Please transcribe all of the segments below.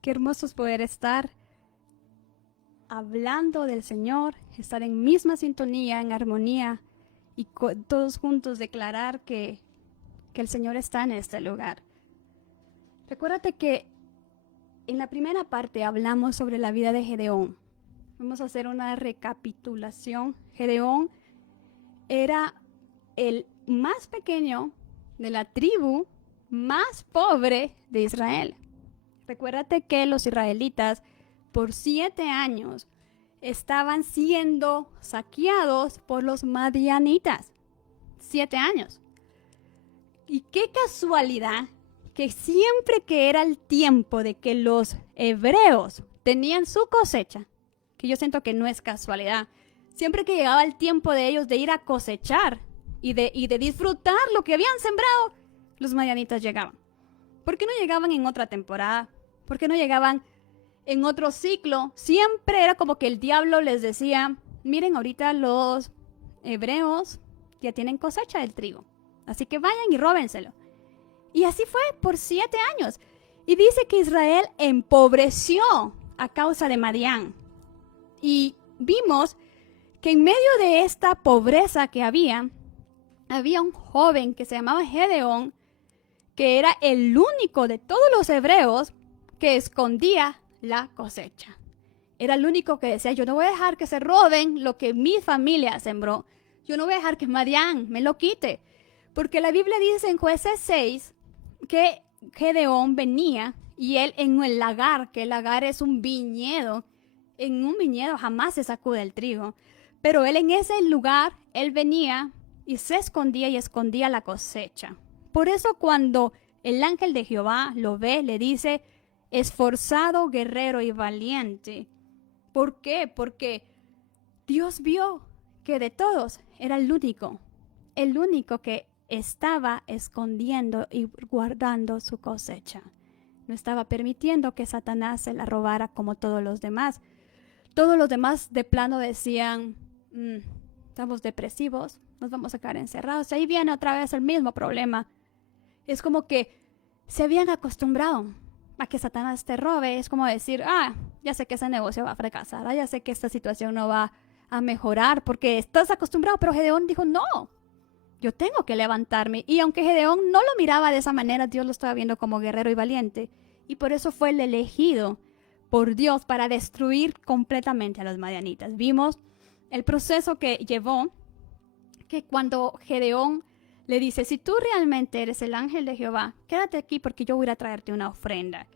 Qué hermoso es poder estar hablando del Señor, estar en misma sintonía, en armonía y todos juntos declarar que el Señor está en este lugar. Recuérdate que en la primera parte hablamos sobre la vida de Gedeón. Vamos a hacer una recapitulación. Gedeón era el más pequeño de la tribu más pobre de Israel. Recuérdate que los israelitas por 7 años estaban siendo saqueados por los madianitas. 7 años. Y qué casualidad que siempre que era el tiempo de que los hebreos tenían su cosecha, que yo siento que no es casualidad, siempre que llegaba el tiempo de ellos de ir a cosechar y de disfrutar lo que habían sembrado, los madianitas llegaban. ¿Por qué no llegaban en otra temporada? ¿Por qué no llegaban en otro ciclo? Siempre era como que el diablo les decía, miren, ahorita los hebreos ya tienen cosecha del trigo, así que vayan y róbenselo. Y así fue por 7 años. Y dice que Israel empobreció a causa de Madián. Y vimos que en medio de esta pobreza que había un joven que se llamaba Gedeón, que era el único de todos los hebreos que escondía la cosecha. Era el único que decía, yo no voy a dejar que se roben lo que mi familia sembró. Yo no voy a dejar que Madián me lo quite. Porque la Biblia dice en Jueces 6 que Gedeón venía y él en el lagar, que el lagar es un viñedo, en un viñedo jamás se sacude el trigo, pero él en ese lugar, él venía y se escondía y escondía la cosecha. Por eso cuando el ángel de Jehová lo ve, le dice, esforzado, guerrero y valiente. ¿Por qué? Porque Dios vio que de todos era el único que estaba escondiendo y guardando su cosecha. No estaba permitiendo que Satanás se la robara como todos los demás. Todos los demás de plano decían, estamos depresivos, nos vamos a quedar encerrados. Y ahí viene otra vez el mismo problema. Es como que se habían acostumbrado a que Satanás te robe. Es como decir, ya sé que ese negocio va a fracasar, ya sé que esta situación no va a mejorar porque estás acostumbrado. Pero Gedeón dijo, no, yo tengo que levantarme. Y aunque Gedeón no lo miraba de esa manera, Dios lo estaba viendo como guerrero y valiente. Y por eso fue el elegido por Dios para destruir completamente a los madianitas. Vimos el proceso que llevó, que cuando Gedeón le dice, si tú realmente eres el ángel de Jehová, quédate aquí porque yo voy a traerte una ofrenda.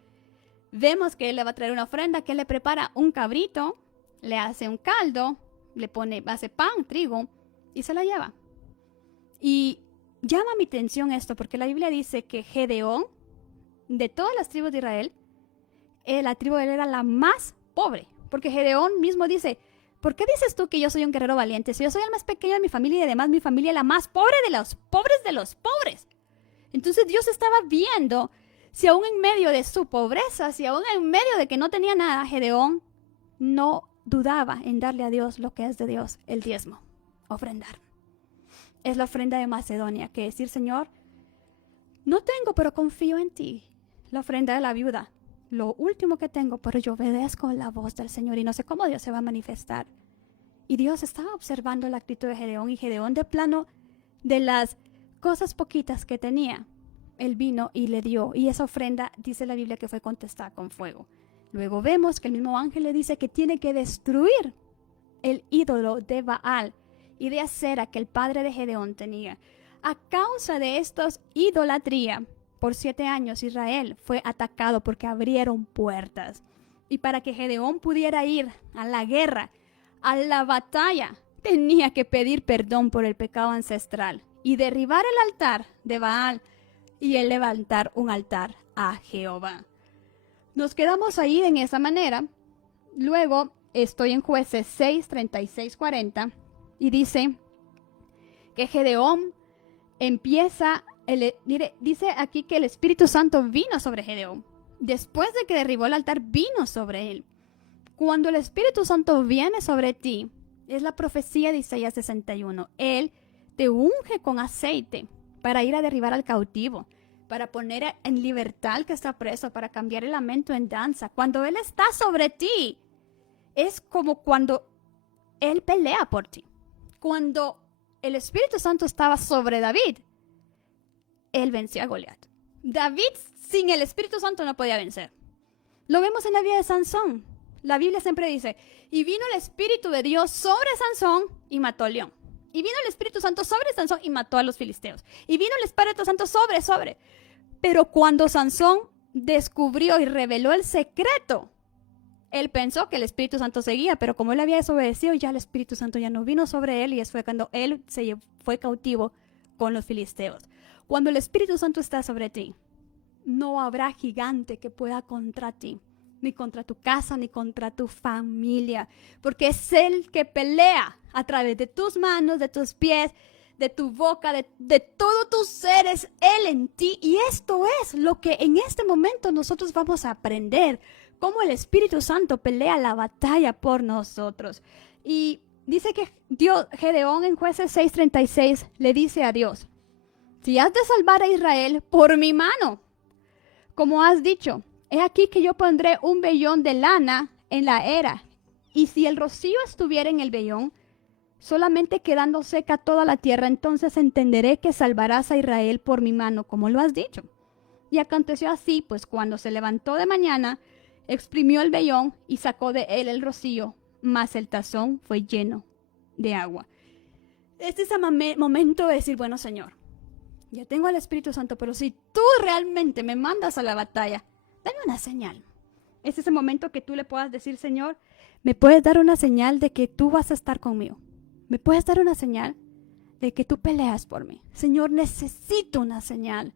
Vemos que él le va a traer una ofrenda, que él le prepara un cabrito, le hace un caldo, hace pan, trigo, y se la lleva. Y llama mi atención esto, porque la Biblia dice que Gedeón, de todas las tribus de Israel, la tribu de él era la más pobre. Porque Gedeón mismo dice, ¿por qué dices tú que yo soy un guerrero valiente? Si yo soy el más pequeño de mi familia y además mi familia es la más pobre de los pobres de los pobres. Entonces Dios estaba viendo si aún en medio de su pobreza, si aún en medio de que no tenía nada, Gedeón no dudaba en darle a Dios lo que es de Dios, el diezmo, ofrendar. Es la ofrenda de Macedonia, que decir, Señor, no tengo, pero confío en ti. La ofrenda de la viuda, lo último que tengo, pero yo obedezco la voz del Señor y no sé cómo Dios se va a manifestar. Y Dios estaba observando la actitud de Gedeón, y Gedeón de plano, de las cosas poquitas que tenía, él vino y le dio. Y esa ofrenda, dice la Biblia, que fue contestada con fuego. Luego vemos que el mismo ángel le dice que tiene que destruir el ídolo de Baal y de Acera que el padre de Gedeón tenía. A causa de estos idolatría, por 7 años Israel fue atacado porque abrieron puertas. Y para que Gedeón pudiera ir a la guerra, a la batalla, tenía que pedir perdón por el pecado ancestral y derribar el altar de Baal y el levantar un altar a Jehová. Nos quedamos ahí en esa manera. Luego estoy en Jueces 6, 36, 40 y dice que Gedeón empieza, dice aquí que el Espíritu Santo vino sobre Gedeón. Después de que derribó el altar, vino sobre él. Cuando el Espíritu Santo viene sobre ti, es la profecía de Isaías 61. Él te unge con aceite para ir a derribar al cautivo. para poner en libertad al que está preso, para cambiar el lamento en danza. Cuando Él está sobre ti, es como cuando Él pelea por ti. Cuando el Espíritu Santo estaba sobre David, Él venció a Goliat. David sin el Espíritu Santo no podía vencer. Lo vemos en la vida de Sansón. La Biblia siempre dice, y vino el Espíritu de Dios sobre Sansón y mató al león. Y vino el Espíritu Santo sobre Sansón y mató a los filisteos. Y vino el Espíritu Santo sobre. Pero cuando Sansón descubrió y reveló el secreto, él pensó que el Espíritu Santo seguía, pero como él había desobedecido, ya el Espíritu Santo ya no vino sobre él y eso fue cuando él fue cautivo con los filisteos. Cuando el Espíritu Santo está sobre ti, no habrá gigante que pueda contra ti, ni contra tu casa, ni contra tu familia, porque es Él que pelea a través de tus manos, de tus pies, de tu boca, de todos tus seres, Él en ti. Y esto es lo que en este momento nosotros vamos a aprender, cómo el Espíritu Santo pelea la batalla por nosotros. Y dice que Gedeón en Jueces 6:36 le dice a Dios, si has de salvar a Israel por mi mano, como has dicho, he aquí que yo pondré un vellón de lana en la era, y si el rocío estuviera en el vellón, solamente quedando seca toda la tierra, entonces entenderé que salvarás a Israel por mi mano, como lo has dicho. Y aconteció así, pues cuando se levantó de mañana, exprimió el vellón y sacó de él el rocío, mas el tazón fue lleno de agua. Este es el momento de decir, bueno, Señor, ya tengo al Espíritu Santo, pero si tú realmente me mandas a la batalla, dame una señal. Este es el momento que tú le puedas decir, Señor, ¿me puedes dar una señal de que tú vas a estar conmigo? ¿Me puedes dar una señal de que tú peleas por mí? Señor, necesito una señal.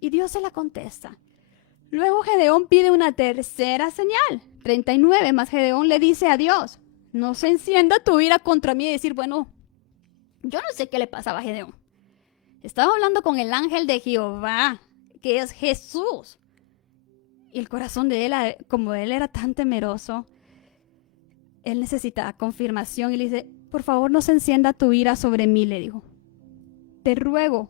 Y Dios se la contesta. Luego Gedeón pide una tercera señal. 39, más Gedeón le dice a Dios, no se encienda tu ira contra mí y decir, bueno, yo no sé qué le pasaba a Gedeón. Estaba hablando con el ángel de Jehová, que es Jesús. Y el corazón de él, como él era tan temeroso, él necesitaba confirmación y le dice, por favor no se encienda tu ira sobre mí, le dijo. Te ruego,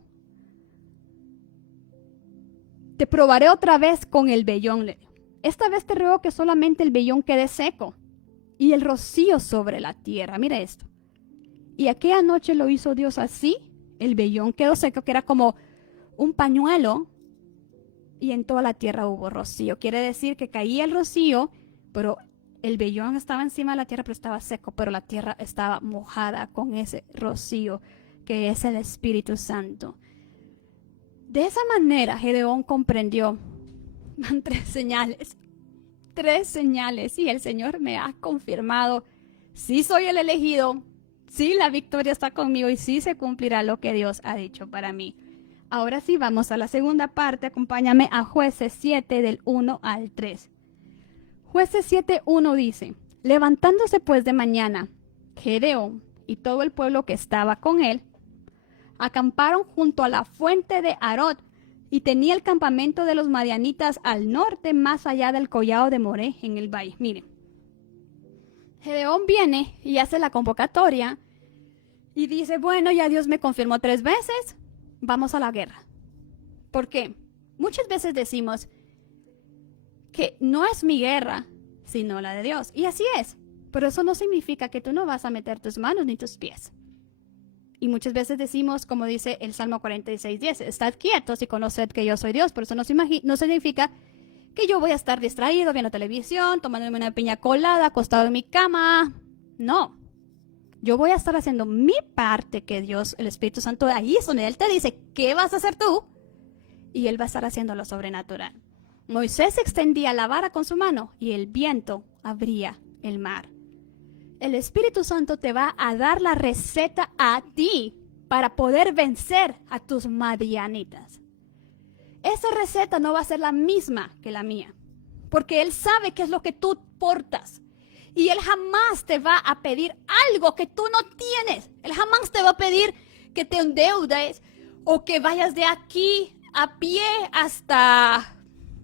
te probaré otra vez con el vellón, le dijo. Esta vez te ruego que solamente el vellón quede seco y el rocío sobre la tierra. Mira esto. Y aquella noche lo hizo Dios así. El vellón quedó seco, que era como un pañuelo, y en toda la tierra hubo rocío. Quiere decir que caía el rocío, pero el vellón estaba encima de la tierra, pero estaba seco, pero la tierra estaba mojada con ese rocío, que es el Espíritu Santo. De esa manera, Gedeón comprendió. Van tres señales, y el Señor me ha confirmado, sí soy el elegido, sí, la victoria está conmigo y sí se cumplirá lo que Dios ha dicho para mí. Ahora sí, vamos a la segunda parte. Acompáñame a Jueces 7 del 1 al 3. Jueces 7:1 dice, levantándose pues de mañana, Gedeón y todo el pueblo que estaba con él, acamparon junto a la fuente de Arod y tenía el campamento de los madianitas al norte, más allá del collado de Moré en el valle. Miren. Gedeón viene y hace la convocatoria y dice, bueno, ya Dios me confirmó 3 veces, vamos a la guerra. ¿Por qué? Muchas veces decimos que no es mi guerra, sino la de Dios. Y así es, pero eso no significa que tú no vas a meter tus manos ni tus pies. Y muchas veces decimos, como dice el Salmo 46:10, estad quietos y conoced que yo soy Dios, pero eso no significa que yo voy a estar distraído viendo televisión, tomándome una piña colada, acostado en mi cama. No. Yo voy a estar haciendo mi parte que Dios, el Espíritu Santo, ahí es donde Él te dice, ¿qué vas a hacer tú? Y Él va a estar haciendo lo sobrenatural. Moisés extendía la vara con su mano y el viento abría el mar. El Espíritu Santo te va a dar la receta a ti para poder vencer a tus madianitas. Esa receta no va a ser la misma que la mía, porque Él sabe qué es lo que tú portas. Y Él jamás te va a pedir algo que tú no tienes. Él jamás te va a pedir que te endeudes o que vayas de aquí a pie hasta,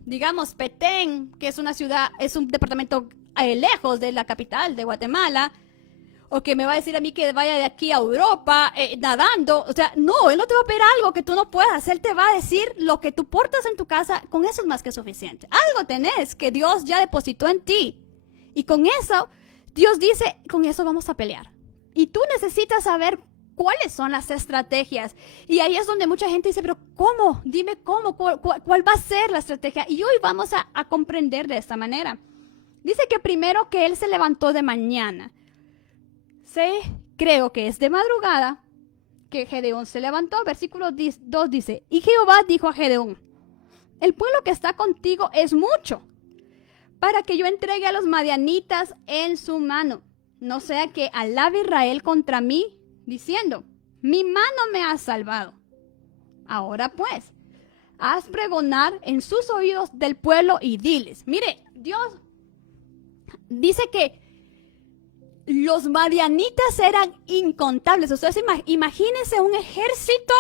digamos, Petén, que es una ciudad, es un departamento lejos de la capital de Guatemala, o que me va a decir a mí que vaya de aquí a Europa nadando. O sea, no, Él no te va a pedir algo que tú no puedas. Él te va a decir lo que tú portas en tu casa, con eso es más que suficiente. Algo tenés que Dios ya depositó en ti. Y con eso, Dios dice, con eso vamos a pelear. Y tú necesitas saber cuáles son las estrategias. Y ahí es donde mucha gente dice, pero ¿cómo? Dime cómo, cuál va a ser la estrategia. Y hoy vamos a comprender de esta manera. Dice que primero que Él se levantó de mañana. Creo que es de madrugada que Gedeón se levantó. Versículo 2 dice, y Jehová dijo a Gedeón, el pueblo que está contigo es mucho, para que yo entregue a los madianitas en su mano. No sea que alabe Israel contra mí, diciendo, mi mano me ha salvado. Ahora pues, haz pregonar en sus oídos del pueblo y diles. Mire, Dios dice que los madianitas eran incontables. Ustedes imagínense un ejército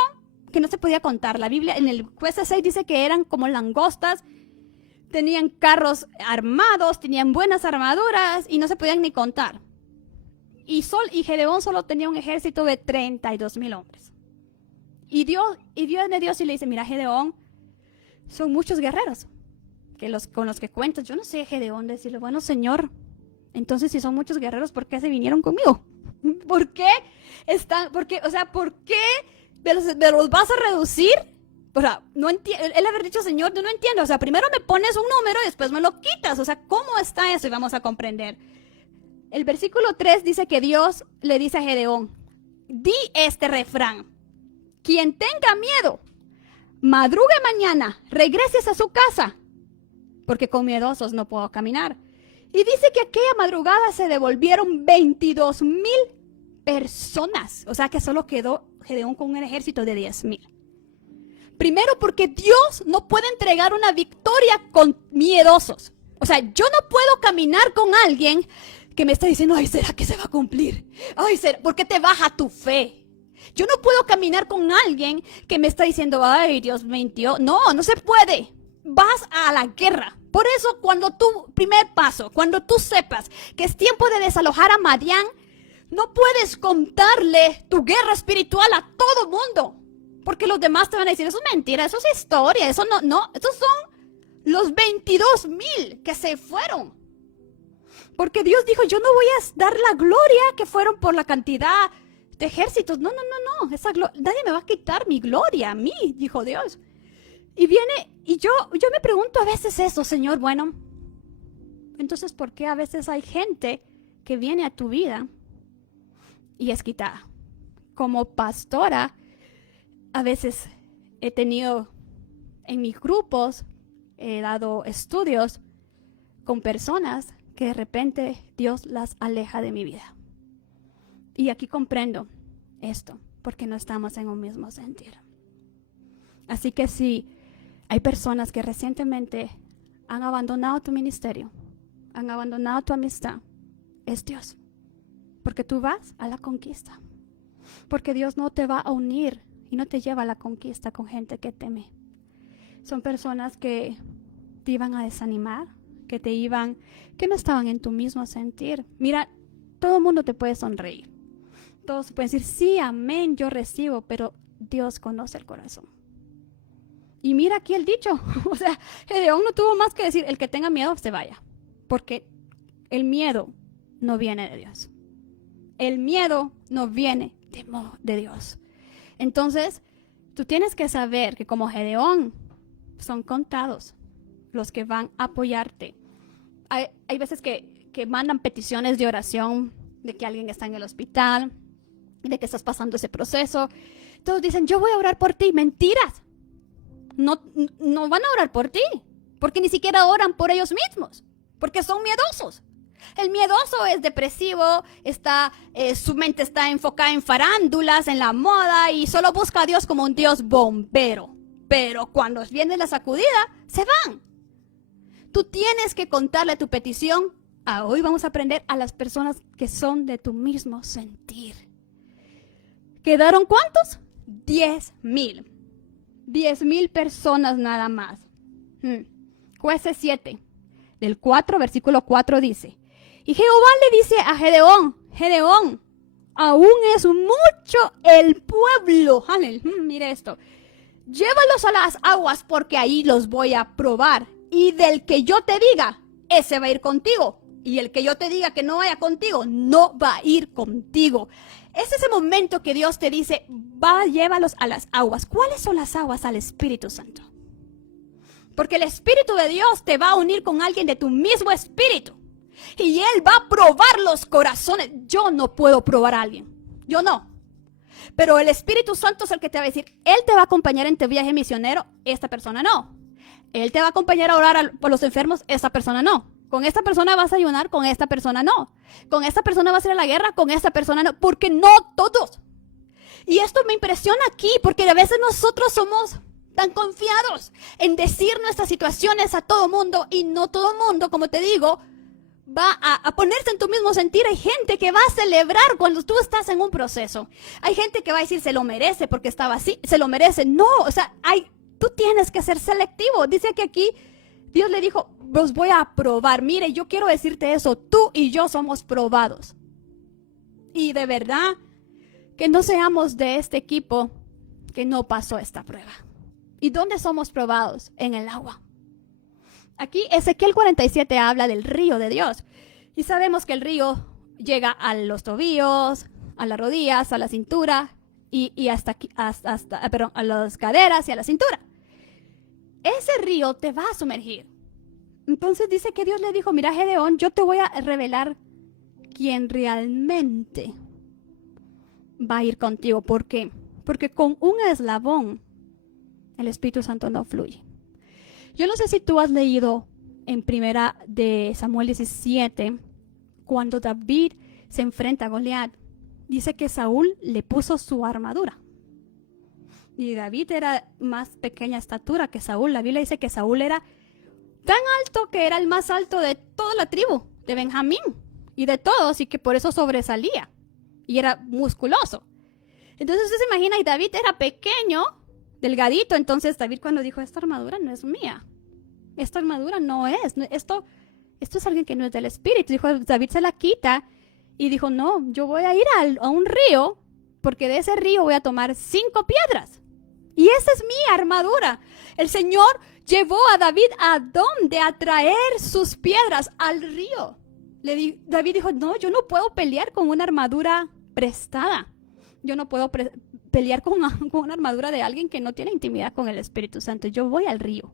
que no se podía contar. La Biblia en el Jueces 6 dice que eran como langostas, tenían carros armados, tenían buenas armaduras y no se podían ni contar. Y Gedeón solo tenía un ejército de 32,000 hombres. Y viene Dios y le dice, mira, Gedeón, son muchos guerreros con los que cuentas. Yo no sé, Gedeón, decirle, bueno, Señor, entonces si son muchos guerreros, ¿por qué se vinieron conmigo? ¿Por qué ¿por qué me los vas a reducir? O sea, no entiendo. Él haber dicho, Señor, yo no entiendo. O sea, primero me pones un número y después me lo quitas. O sea, ¿cómo está eso? Y vamos a comprender. El versículo 3 dice que Dios le dice a Gedeón, di este refrán, quien tenga miedo, madrugue mañana, regreses a su casa, porque con miedosos no puedo caminar. Y dice que aquella madrugada se devolvieron 22,000 personas. O sea que solo quedó Gedeón con un ejército de 10,000. Primero porque Dios no puede entregar una victoria con miedosos. O sea, yo no puedo caminar con alguien que me está diciendo, ay, ¿será que se va a cumplir? Ay, ¿será? ¿Por qué te baja tu fe? Yo no puedo caminar con alguien que me está diciendo, ay, Dios mintió. No, no se puede. Vas a la guerra. Por eso, primer paso, cuando tú sepas que es tiempo de desalojar a Madián, no puedes contarle tu guerra espiritual a todo mundo. Porque los demás te van a decir, eso es mentira, eso es historia, eso no, esos son los 22,000 que se fueron. Porque Dios dijo, yo no voy a dar la gloria que fueron por la cantidad de ejércitos. No, nadie me va a quitar mi gloria a mí, dijo Dios. Y yo me pregunto a veces eso, Señor, bueno, entonces, ¿por qué a veces hay gente que viene a tu vida y es quitada? Como pastora, a veces he tenido en mis grupos, he dado estudios con personas que de repente Dios las aleja de mi vida. Y aquí comprendo esto, porque no estamos en un mismo sentir. Así que si hay personas que recientemente han abandonado tu ministerio, han abandonado tu amistad, es Dios. Porque tú vas a la conquista. Porque Dios no te va a unir y no te lleva a la conquista con gente que teme. Son personas que te iban a desanimar, que no estaban en tu mismo sentir. Mira, todo el mundo te puede sonreír. Todos pueden decir, sí, amén, yo recibo, pero Dios conoce el corazón. Y mira aquí el dicho, o sea, Gedeón no tuvo más que decir, el que tenga miedo se vaya, porque el miedo no viene de Dios. El miedo no viene de Dios. Entonces, tú tienes que saber que como Gedeón, son contados los que van a apoyarte. Hay veces que mandan peticiones de oración de que alguien está en el hospital, de que estás pasando ese proceso. Todos dicen, yo voy a orar por ti. Mentiras. No van a orar por ti, porque ni siquiera oran por ellos mismos, porque son miedosos. El miedoso es depresivo, su mente está enfocada en farándulas, en la moda, y solo busca a Dios como un Dios bombero. Pero cuando viene la sacudida, se van. Tú tienes que contarle tu petición. Hoy vamos a aprender a las personas que son de tu mismo sentir. ¿Quedaron cuántos? 10,000. 10,000 personas nada más. Jueces 7, del 4, versículo 4 dice, y Jehová le dice a Gedeón, Gedeón, aún es mucho el pueblo. Mire esto. Llévalos a las aguas porque ahí los voy a probar. Y del que yo te diga, ese va a ir contigo. Y el que yo te diga que no vaya contigo, no va a ir contigo. Es ese momento que Dios te dice, llévalos a las aguas. ¿Cuáles son las aguas? Al Espíritu Santo. Porque el Espíritu de Dios te va a unir con alguien de tu mismo espíritu. Y Él va a probar los corazones. Yo no puedo probar a alguien. Yo no. Pero el Espíritu Santo es el que te va a decir, Él te va a acompañar en tu viaje misionero, esta persona no. Él te va a acompañar a orar por los enfermos, esta persona no. Con esta persona vas a ayunar, con esta persona no. Con esta persona vas a ir a la guerra, con esta persona no. Porque no todos. Y esto me impresiona aquí, porque a veces nosotros somos tan confiados en decir nuestras situaciones a todo mundo, y no todo mundo, como te digo, va a ponerse en tu mismo sentir. Hay gente que va a celebrar cuando tú estás en un proceso. Hay gente que va a decir, se lo merece porque estaba así, se lo merece. No, o sea, tú tienes que ser selectivo. Dice que aquí Dios le dijo, los voy a probar. Mire, yo quiero decirte eso, tú y yo somos probados. Y de verdad, que no seamos de este equipo que no pasó esta prueba. ¿Y dónde somos probados? En el agua. Aquí Ezequiel 47 habla del río de Dios. Y sabemos que el río llega a los tobillos, a las rodillas, a la cintura y hasta aquí, a las caderas y a la cintura. Ese río te va a sumergir. Entonces dice que Dios le dijo, mira Gedeón, yo te voy a revelar quién realmente va a ir contigo. ¿Por qué? Porque con un eslabón el Espíritu Santo no fluye. Yo no sé si tú has leído en primera de Samuel 17, cuando David se enfrenta a Goliat, dice que Saúl le puso su armadura. Y David era más pequeña estatura que Saúl. La Biblia dice que Saúl era tan alto que era el más alto de toda la tribu de Benjamín y de todos, y que por eso sobresalía y era musculoso. Entonces usted se imagina, y David era pequeño, delgadito. Entonces David, cuando dijo, esta armadura no es mía, esta armadura no es, esto es alguien que no es del Espíritu. Dijo, David se la quita y dijo, no, yo voy a ir a un río, porque de ese río voy a tomar 5 piedras. Y esa es mi armadura. El Señor llevó a David ¿a dónde? A traer sus piedras al río. David dijo, no, yo no puedo pelear con una armadura prestada. Yo no puedo pelear con una armadura de alguien que no tiene intimidad con el Espíritu Santo. Yo voy al río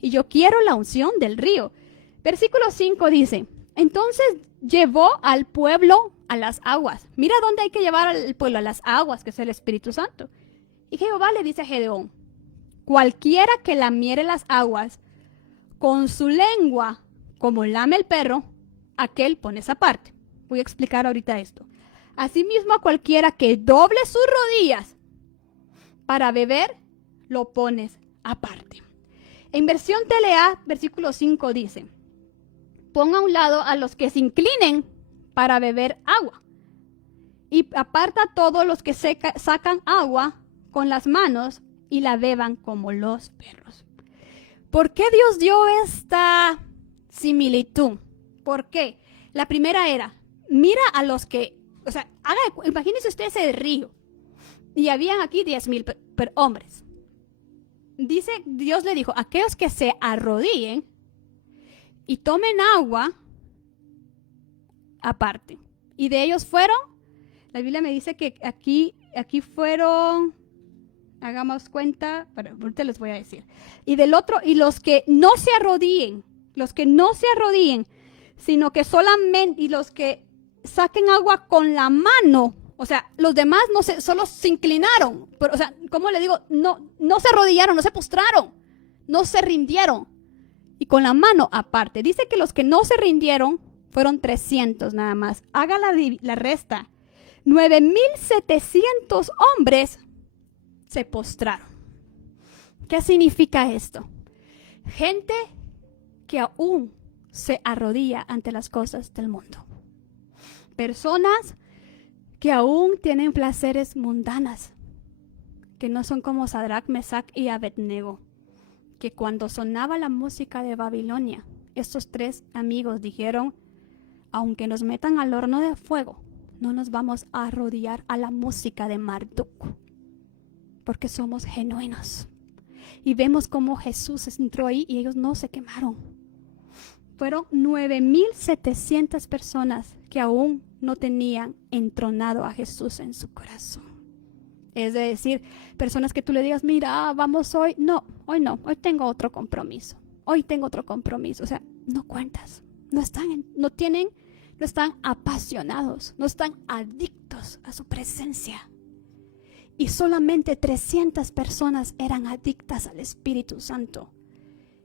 y yo quiero la unción del río. Versículo 5 dice, entonces llevó al pueblo a las aguas. Mira dónde hay que llevar al pueblo, a las aguas, que es el Espíritu Santo. Y Jehová le dice a Gedeón, cualquiera que lamiere las aguas con su lengua, como lame el perro, aquel pones aparte. Voy a explicar ahorita esto. Asimismo, a cualquiera que doble sus rodillas para beber, lo pones aparte. En versión TLA, versículo 5 dice, ponga a un lado a los que se inclinen para beber agua, y aparta a todos los que sacan agua con las manos y la beban como los perros. ¿Por qué Dios dio esta similitud? ¿Por qué? La primera era, mira a los que, o sea, imagínese usted ese río, y habían aquí 10,000 hombres. Dice, Dios le dijo, aquellos que se arrodillen y tomen agua aparte. Y de ellos fueron, la Biblia me dice que aquí fueron, hagamos cuenta, pero ahorita les voy a decir. Y del otro, y los que no se arrodillen, sino que solamente, y los que saquen agua con la mano, o sea, los demás solo se inclinaron, pero, o sea, ¿cómo le digo? No se arrodillaron, no se postraron, no se rindieron, y con la mano aparte. Dice que los que no se rindieron fueron 300 nada más. Haga la resta. 9,700 hombres se postraron. ¿Qué significa esto? Gente que aún se arrodilla ante las cosas del mundo. Personas que aún tienen placeres mundanas, que no son como Sadrach, Mesach y Abednego, que cuando sonaba la música de Babilonia, estos 3 amigos dijeron, aunque nos metan al horno de fuego, no nos vamos a arrodillar a la música de Marduk, porque somos genuinos. Y vemos cómo Jesús entró ahí y ellos no se quemaron. Fueron 9,700 personas que aún no tenían entronado a Jesús en su corazón. Es decir, personas que tú le digas, mira, vamos hoy. No, hoy tengo otro compromiso. Hoy tengo otro compromiso. O sea, no cuentas. No están apasionados, no están adictos a su presencia. Y solamente 300 personas eran adictas al Espíritu Santo.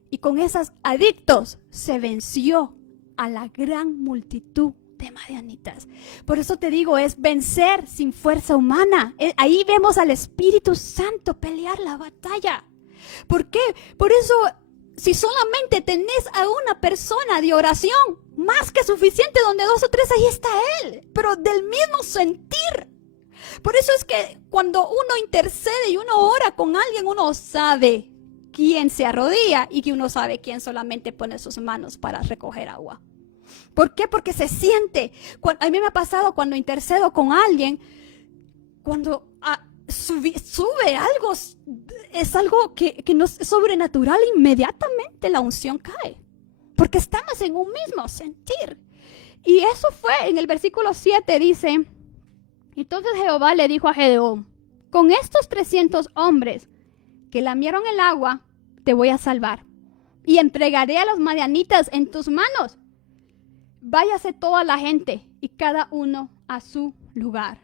Y con esas adictos se venció a la gran multitud de madianitas. Por eso te digo, es vencer sin fuerza humana. Ahí vemos al Espíritu Santo pelear la batalla. ¿Por qué? Por eso, si solamente tenés a una persona de oración, más que suficiente, donde 2 o 3, ahí está Él. Pero del mismo sentir. Por eso es que cuando uno intercede y uno ora con alguien, uno sabe quién se arrodilla y que uno sabe quién solamente pone sus manos para recoger agua. ¿Por qué? Porque se siente. A mí me ha pasado cuando intercedo con alguien, cuando sube algo, es algo que no es sobrenatural, inmediatamente la unción cae. Porque estamos en un mismo sentir. Y eso fue en el versículo 7, dice: entonces Jehová le dijo a Gedeón, con estos 300 hombres que lamieron el agua, te voy a salvar. Y entregaré a los madianitas en tus manos. Váyase toda la gente y cada uno a su lugar.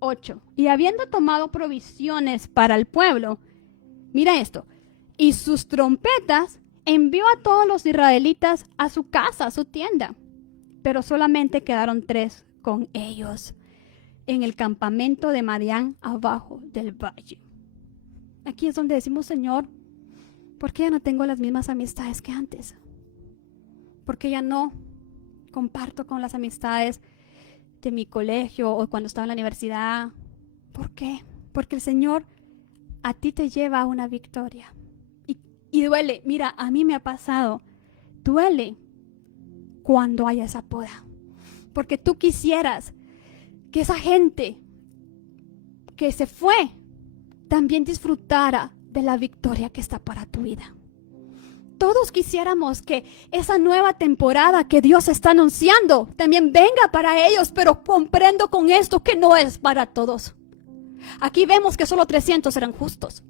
8. Y habiendo tomado provisiones para el pueblo, mira esto, y sus trompetas, envió a todos los israelitas a su casa, a su tienda. Pero solamente quedaron 3 con ellos en el campamento de Madián abajo del valle. Aquí es donde decimos, Señor, ¿por qué ya no tengo las mismas amistades que antes? ¿Por qué ya no comparto con las amistades de mi colegio o cuando estaba en la universidad? ¿Por qué? Porque el Señor a ti te lleva a una victoria. Y duele, mira, a mí me ha pasado, duele cuando hay esa poda. Porque tú quisieras que esa gente que se fue también disfrutara de la victoria que está para tu vida. Todos quisiéramos que esa nueva temporada que Dios está anunciando también venga para ellos, pero comprendo con esto que no es para todos. Aquí vemos que solo 300 eran justos.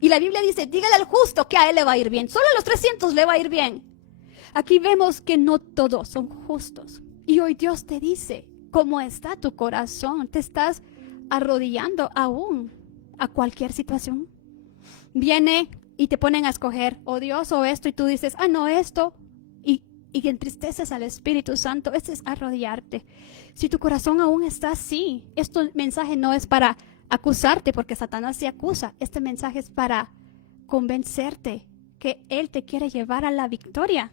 Y la Biblia dice, dígale al justo que a él le va a ir bien. Solo a los 300 le va a ir bien. Aquí vemos que no todos son justos. Y hoy Dios te dice, ¿cómo está tu corazón? ¿Te estás arrodillando aún a cualquier situación? Viene y te ponen a escoger, o Dios o esto, y tú dices, no, esto, y entristeces al Espíritu Santo. Este es arrodillarte. Si tu corazón aún está así, este mensaje no es para acusarte, porque Satanás se acusa. Este mensaje es para convencerte que Él te quiere llevar a la victoria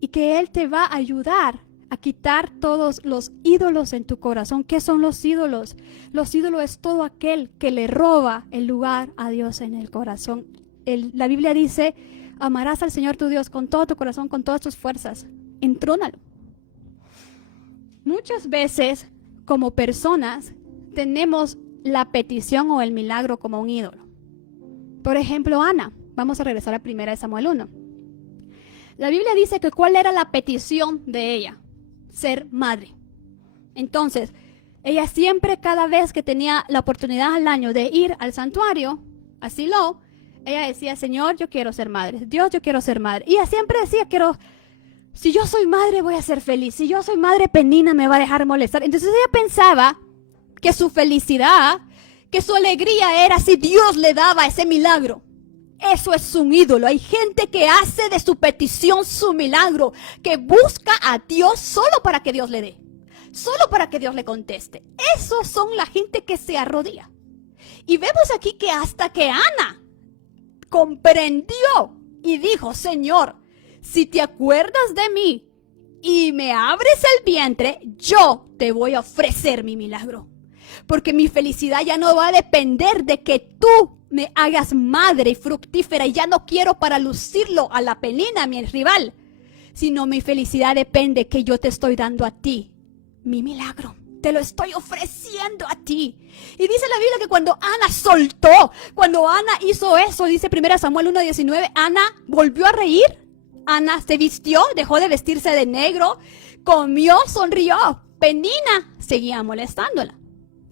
y que Él te va a ayudar a quitar todos los ídolos en tu corazón. ¿Qué son los ídolos? Los ídolos es todo aquel que le roba el lugar a Dios en el corazón. La Biblia dice, amarás al Señor tu Dios con todo tu corazón, con todas tus fuerzas. Entrónalo. Muchas veces, como personas, tenemos la petición o el milagro como un ídolo. Por ejemplo, Ana. Vamos a regresar a 1 Samuel 1. La Biblia dice que ¿cuál era la petición de ella? Ser madre. Entonces, ella siempre, cada vez que tenía la oportunidad al año de ir al santuario, a Silo, ella decía, Señor, yo quiero ser madre. Dios, yo quiero ser madre. Y ella siempre decía, si yo soy madre voy a ser feliz. Si yo soy madre, Penina me va a dejar molestar. Entonces ella pensaba que su felicidad, que su alegría era si Dios le daba ese milagro. Eso es un ídolo. Hay gente que hace de su petición su milagro, que busca a Dios solo para que Dios le dé, solo para que Dios le conteste. Esos son la gente que se arrodilla. Y vemos aquí que hasta que Ana comprendió y dijo, Señor, si te acuerdas de mí y me abres el vientre, yo te voy a ofrecer mi milagro. Porque mi felicidad ya no va a depender de que tú me hagas madre y fructífera, y ya no quiero para lucirlo a la Penina, mi rival, sino mi felicidad depende que yo te estoy dando a ti mi milagro. Te lo estoy ofreciendo a ti. Y dice la Biblia que cuando Ana soltó, cuando Ana hizo eso, dice 1 Samuel 1:19, Ana volvió a reír. Ana se vistió, dejó de vestirse de negro, comió, sonrió. Penina seguía molestándola.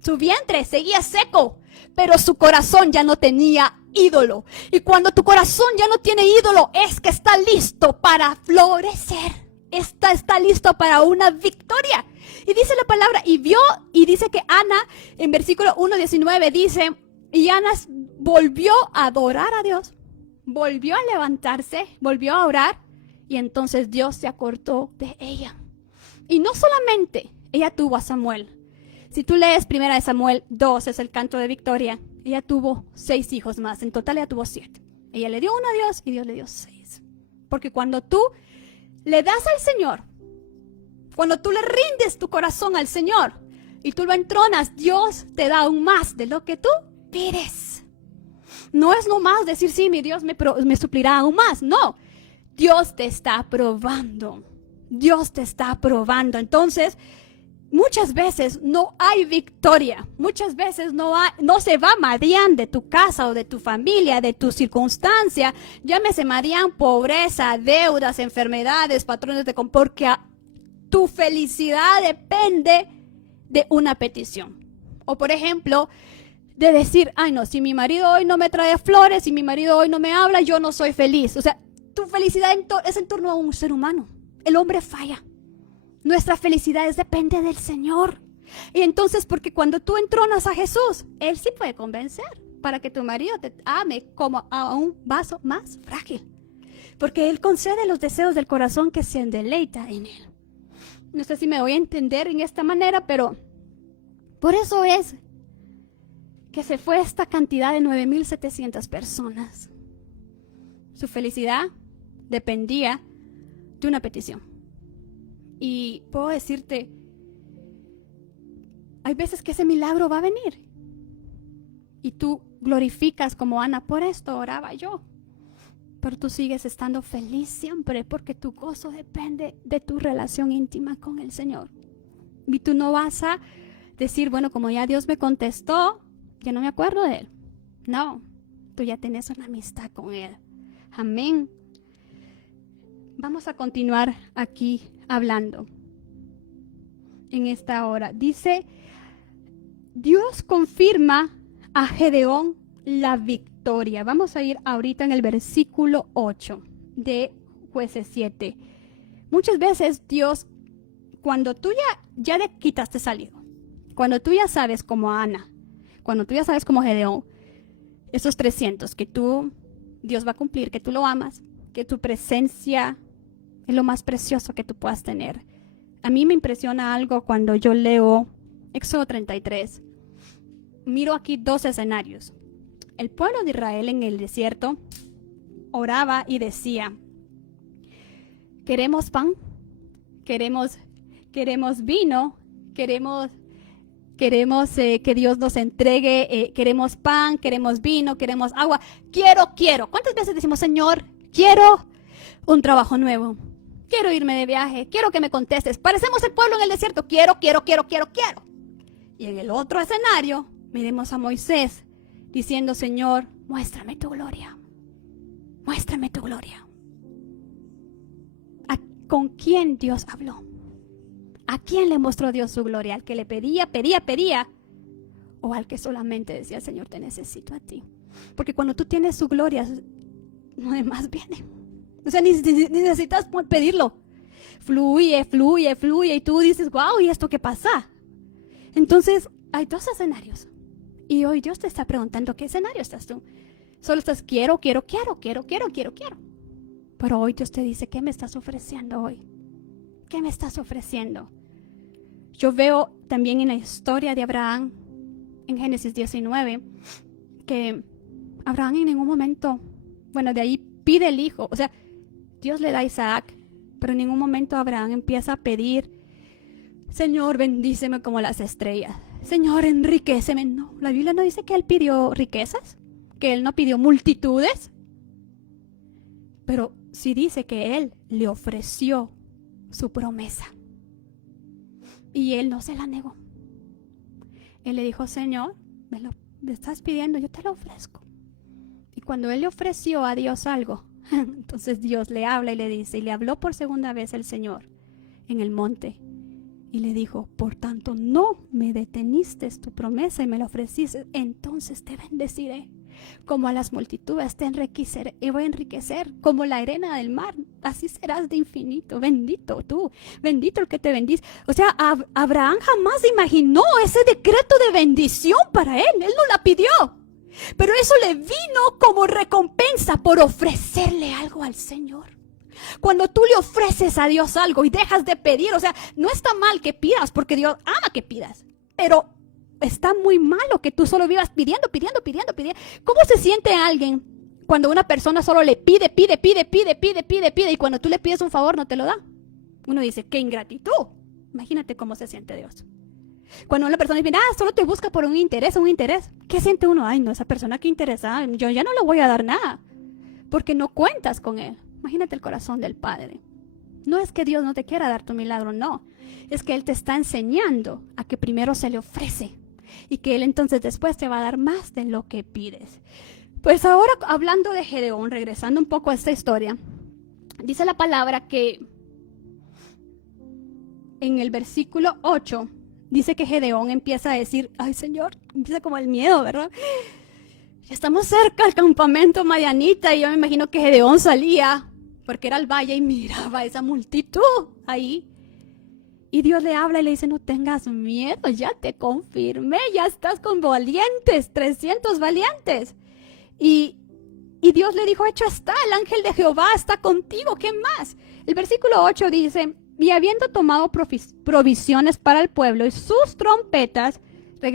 Su vientre seguía seco, pero su corazón ya no tenía ídolo. Y cuando tu corazón ya no tiene ídolo, es que está listo para florecer. Está listo para una victoria. Y dice la palabra, y vio, y dice que Ana, en versículo 1:19 dice, y Ana volvió a adorar a Dios, volvió a levantarse, volvió a orar, y entonces Dios se acordó de ella. Y no solamente ella tuvo a Samuel. Si tú lees 1 Samuel 2, es el canto de victoria, ella tuvo 6 hijos más, en total ella tuvo 7. Ella le dio uno a Dios y Dios le dio 6. Porque cuando tú le das al Señor, cuando tú le rindes tu corazón al Señor y tú lo entronas, Dios te da aún más de lo que tú pides. No es nomás decir, sí, mi Dios me suplirá aún más. No, Dios te está probando. Dios te está probando. Entonces, muchas veces no hay victoria. Muchas veces no se va Madián de tu casa o de tu familia, de tu circunstancia. Llámese Madián, pobreza, deudas, enfermedades, patrones de porque tu felicidad depende de una petición. O por ejemplo, de decir, ay no, si mi marido hoy no me trae flores, si mi marido hoy no me habla, yo no soy feliz. O sea, tu felicidad es en torno a un ser humano. El hombre falla. Nuestra felicidad depende del Señor. Y entonces, porque cuando tú entronas a Jesús, Él sí puede convencer para que tu marido te ame como a un vaso más frágil. Porque Él concede los deseos del corazón que se deleita en Él. No sé si me voy a entender en esta manera, pero por eso es que se fue esta cantidad de 9,700 personas. Su felicidad dependía de una petición. Y puedo decirte, hay veces que ese milagro va a venir. Y tú glorificas como Ana, por esto oraba yo. Pero tú sigues estando feliz siempre porque tu gozo depende de tu relación íntima con el Señor. Y tú no vas a decir, bueno, como ya Dios me contestó, ya no me acuerdo de Él. No, tú ya tienes una amistad con Él. Amén. Vamos a continuar aquí hablando en esta hora. Dice, Dios confirma a Gedeón la victoria. Vamos a ir ahorita en el versículo 8 de Jueces 7. Muchas veces Dios, cuando tú ya le quitaste salido, cuando tú ya sabes como Ana, cuando tú ya sabes como Gedeón, esos 300 que Dios va a cumplir, que tú lo amas, que tu presencia es lo más precioso que tú puedas tener. A mí me impresiona algo cuando yo leo Éxodo 33. Miro aquí 2 escenarios. El pueblo de Israel en el desierto oraba y decía, queremos pan, queremos vino, queremos que Dios nos entregue, queremos pan, queremos vino, queremos agua, quiero. ¿Cuántas veces decimos, Señor, quiero un trabajo nuevo? Quiero irme de viaje, quiero que me contestes. Parecemos el pueblo en el desierto, quiero. Y en el otro escenario, miremos a Moisés diciendo, Señor, muéstrame tu gloria. Muéstrame tu gloria. ¿Con quién Dios habló? ¿A quién le mostró Dios su gloria? ¿Al que le pedía? ¿O al que solamente decía, Señor, te necesito a ti? Porque cuando tú tienes su gloria, lo demás viene. O sea, ni necesitas pedirlo. Fluye. Y tú dices, wow, ¿y esto qué pasa? Entonces, hay 2 escenarios. Y hoy Dios te está preguntando, ¿qué escenario estás tú? Solo estás, quiero. Pero hoy Dios te dice, ¿qué me estás ofreciendo hoy? ¿Qué me estás ofreciendo? Yo veo también en la historia de Abraham, en Génesis 19, que Abraham en ningún momento, de ahí pide el hijo. O sea, Dios le da a Isaac, pero en ningún momento Abraham empieza a pedir, Señor, bendíceme como las estrellas. Señor, enriquéceme. No, la Biblia no dice que él pidió riquezas, que él no pidió multitudes, pero sí dice que él le ofreció su promesa y él no se la negó. Él le dijo, Señor, me estás pidiendo, yo te lo ofrezco. Y cuando él le ofreció a Dios algo, entonces Dios le habla y le dice, y le habló por segunda vez el Señor en el monte. Y le dijo, por tanto, no me deteniste tu promesa y me la ofreciste, entonces te bendeciré. Como a las multitudes te enriqueceré y voy a enriquecer, como la arena del mar, así serás de infinito. Bendito tú, bendito el que te bendice. O sea, Abraham jamás imaginó ese decreto de bendición para él no la pidió. Pero eso le vino como recompensa por ofrecerle algo al Señor. Cuando tú le ofreces a Dios algo y dejas de pedir, o sea, no está mal que pidas porque Dios ama que pidas, pero está muy malo que tú solo vivas pidiendo. ¿Cómo se siente alguien cuando una persona solo le pide y cuando tú le pides un favor no te lo da? Uno dice, ¡qué ingratitud! Imagínate cómo se siente Dios. Cuando una persona dice, solo te busca por un interés. ¿Qué siente uno? Ay, no, esa persona que interesa, yo ya no le voy a dar nada porque no cuentas con él. Imagínate el corazón del Padre. No es que Dios no te quiera dar tu milagro, no. Es que Él te está enseñando a que primero se le ofrece y que Él entonces después te va a dar más de lo que pides. Pues ahora hablando de Gedeón, regresando un poco a esta historia, dice la palabra que en el versículo 8 dice que Gedeón empieza a decir, ay Señor, empieza como el miedo, ¿verdad? Ya estamos cerca al campamento madianita y yo me imagino que Gedeón salía porque era el valle y miraba a esa multitud ahí. Y Dios le habla y le dice, no tengas miedo, ya te confirmé, ya estás con valientes, 300 valientes. Y Dios le dijo, hecho está, el ángel de Jehová está contigo, ¿qué más? El versículo 8 dice, y habiendo tomado provisiones para el pueblo y sus trompetas,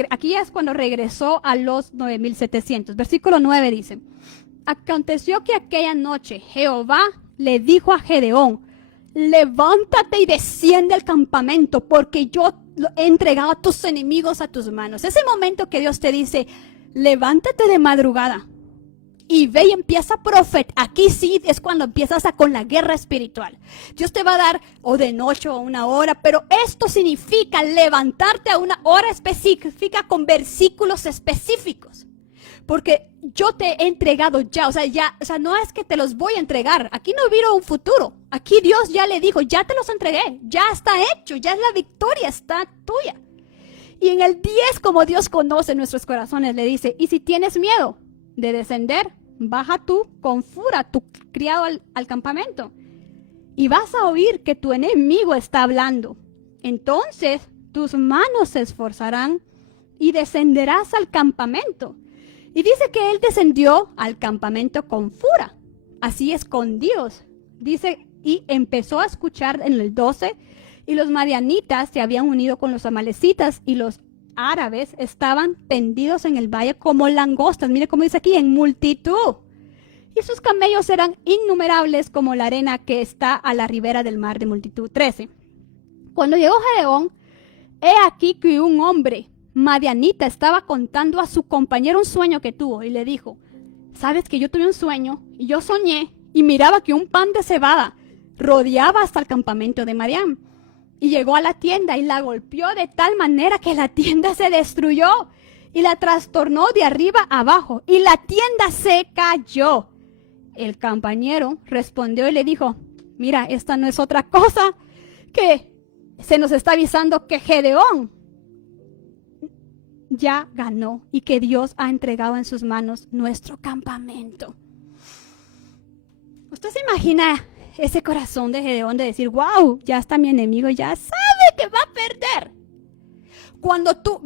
aquí es cuando regresó a los 9,700. Versículo 9 dice, aconteció que aquella noche Jehová le dijo a Gedeón, levántate y desciende al campamento porque yo he entregado a tus enemigos a tus manos. Ese momento que Dios te dice, levántate de madrugada y ve y empieza a profetizar. Aquí sí es cuando empiezas con la guerra espiritual. Dios te va a dar o de noche o una hora, pero esto significa levantarte a una hora específica con versículos específicos. Porque yo te he entregado ya, o sea, no es que te los voy a entregar. Aquí no vino un futuro. Aquí Dios ya le dijo, ya te los entregué, ya está hecho, ya es la victoria, está tuya. Y en el 10, como Dios conoce nuestros corazones, le dice, y si tienes miedo de descender, baja tú con fura, tu criado al campamento. Y vas a oír que tu enemigo está hablando. Entonces tus manos se esforzarán y descenderás al campamento. Y dice que él descendió al campamento con fura, así escondidos. Dice, y empezó a escuchar en el 12, y los madianitas se habían unido con los amalecitas, y los árabes estaban tendidos en el valle como langostas. Mire cómo dice aquí, en multitud. Y sus camellos eran innumerables como la arena que está a la ribera del mar de multitud. 13. Cuando llegó Gedeón, he aquí que un hombre madianita estaba contando a su compañero un sueño que tuvo y le dijo, sabes que yo tuve un sueño y yo soñé y miraba que un pan de cebada rodeaba hasta el campamento de Madián y llegó a la tienda y la golpeó de tal manera que la tienda se destruyó y la trastornó de arriba abajo y la tienda se cayó. El compañero respondió y le dijo, mira, esta no es otra cosa que se nos está avisando que Gedeón ya ganó y que Dios ha entregado en sus manos nuestro campamento. ¿Usted se imagina ese corazón de Gedeón de decir, wow, ya está mi enemigo, ya sabe que va a perder? Cuando tú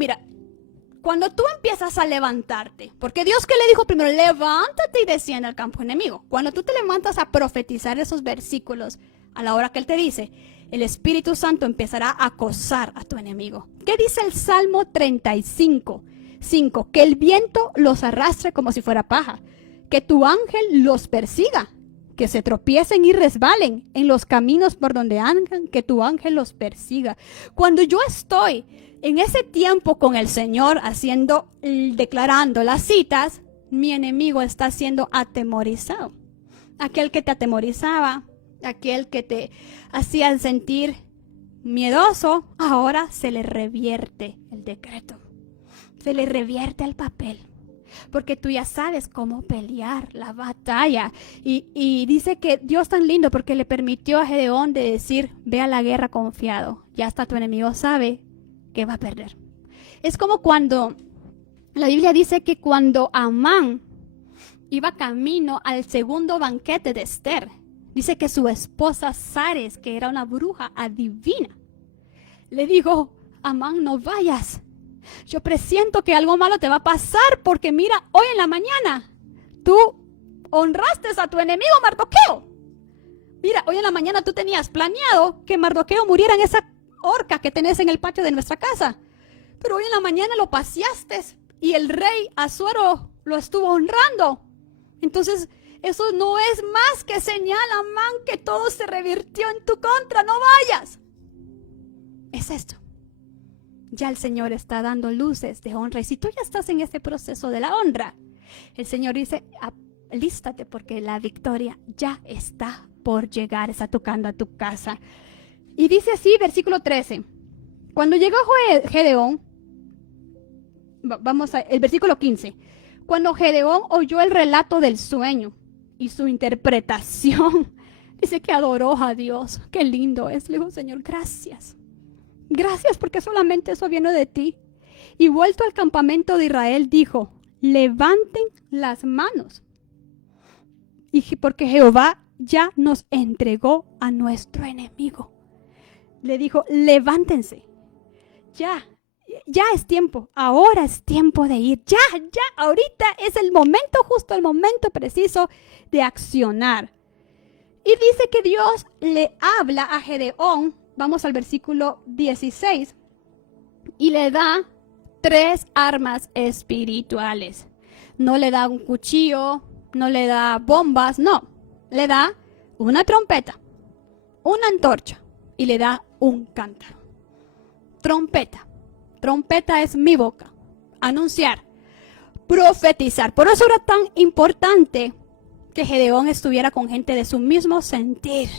empiezas a levantarte, porque Dios que le dijo primero, levántate y desciende al campo enemigo. Cuando tú te levantas a profetizar esos versículos a la hora que Él te dice, el Espíritu Santo empezará a acosar a tu enemigo. ¿Qué dice el Salmo 35:5? Que el viento los arrastre como si fuera paja, que tu ángel los persiga, que se tropiecen y resbalen en los caminos por donde andan, que tu ángel los persiga. Cuando yo estoy en ese tiempo con el Señor declarando las citas, mi enemigo está siendo atemorizado. Aquel que te atemorizaba, aquel que te hacía sentir miedoso, ahora se le revierte el decreto. se le revierte el papel. Porque tú ya sabes cómo pelear la batalla. Y dice que Dios tan lindo porque le permitió a Gedeón de decir, ve a la guerra confiado. Ya hasta tu enemigo sabe que va a perder. Es como cuando la Biblia dice que cuando Amán iba camino al segundo banquete de Esther, dice que su esposa Zares, que era una bruja adivina, le dijo, Amán, no vayas. Yo presiento que algo malo te va a pasar porque mira, hoy en la mañana tú honraste a tu enemigo Mardoqueo. Mira, hoy en la mañana tú tenías planeado que Mardoqueo muriera en esa horca que tenés en el patio de nuestra casa. Pero hoy en la mañana lo paseaste y el rey Asuero lo estuvo honrando. Entonces, eso no es más que señal, Amán, que todo se revirtió en tu contra. No vayas. Es esto. Ya el Señor está dando luces de honra. Y si tú ya estás en ese proceso de la honra, el Señor dice, alístate porque la victoria ya está por llegar, está tocando a tu casa. Y dice así, versículo 13. Cuando llegó Gedeón, vamos el versículo 15. Cuando Gedeón oyó el relato del sueño y su interpretación, dice que adoró a Dios. Qué lindo es. Le dijo, Señor, gracias. Gracias porque solamente eso viene de ti. Y vuelto al campamento de Israel, dijo, levanten las manos. Y porque Jehová ya nos entregó a nuestro enemigo. Le dijo, levántense. Ya es tiempo. Ahora es tiempo de ir. Ya, ahorita es el momento justo, el momento preciso de accionar. Y dice que Dios le habla a Gedeón. Vamos al versículo 16 y le da 3 armas espirituales. No le da un cuchillo, no le da bombas, no. Le da una trompeta, una antorcha y le da un cántaro. Trompeta. Trompeta es mi boca. Anunciar, profetizar. Por eso era tan importante que Gedeón estuviera con gente de su mismo sentir.